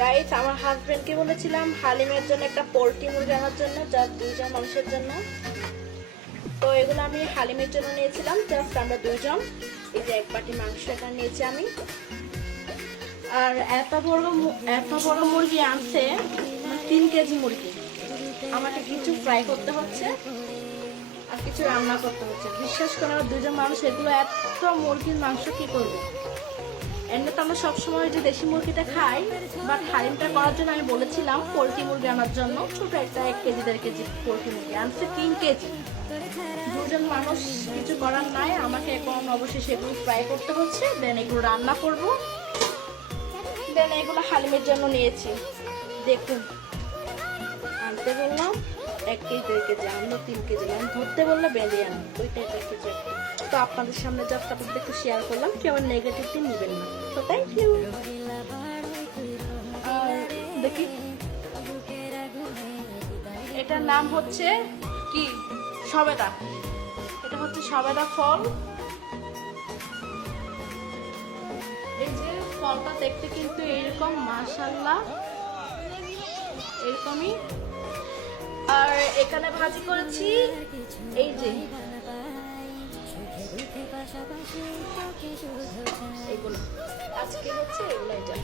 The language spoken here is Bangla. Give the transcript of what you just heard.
গাইস আমার হাজবেন্ডকে বলেছিলাম হালিমের জন্য একটা পোলট্রি মুরগি আনার জন্য জাস্ট দুইজন মানুষের জন্য। তো এগুলো আমি হালিমের জন্য নিয়েছিলাম জাস্ট আমরা দুইজন। এই যে এক বাটি মাংস এটা নিয়েছি আমি। আর এত বড় এত বড় মুরগি আনছে, তিন কেজি মুরগি। আমাকে কিছু ফ্রাই করতে হচ্ছে, আর কিছু রান্না করতে হচ্ছে। বিশ্বাস করে আমার দুজন মানুষ এগুলো এত মুরগির মাংস কি করবে? এমনি তো আমরা সবসময় যে দেশি মুরগিটা খাই বাট হালিমটা করার জন্য আমি বলেছিলাম পোলট্রি মুরগি আনার জন্য ছোট একটা এক কেজি, দেড় কেজি পোলট্রি মুরগি আনছে তিন কেজি। দুজন মানুষ কিছু করার নাই, আমাকে এখন অবশ্যই সেগুলো ফ্রাই করতে হচ্ছে দেন এগুলো রান্না করব। দেন এগুলো হালিমের জন্য নিয়েছি। দেখুন, আনতে বললাম। এক কেজি দেড় কেজি আনলো, তিন কেজি আমি ধরতে বললে, বেঁধে আনি ওইটা এক কেজি তো আপনাদের সামনে জাস্ট আপনাদের একটু শেয়ার করলাম, কেউ আমার নেগেটিভটি নেবেন না। তো থ্যাংক ইউ দেখি। এটার নাম হচ্ছে কি? সবেদা। এটা হচ্ছে সবেদা ফল। এই যে ফলটা দেখতে কিন্তু এরকম মাশাল্লাহ এরকমই। এখানে ভাজি করেছি। এই যে। এগুলো আজকে হচ্ছে এগুলো এটা।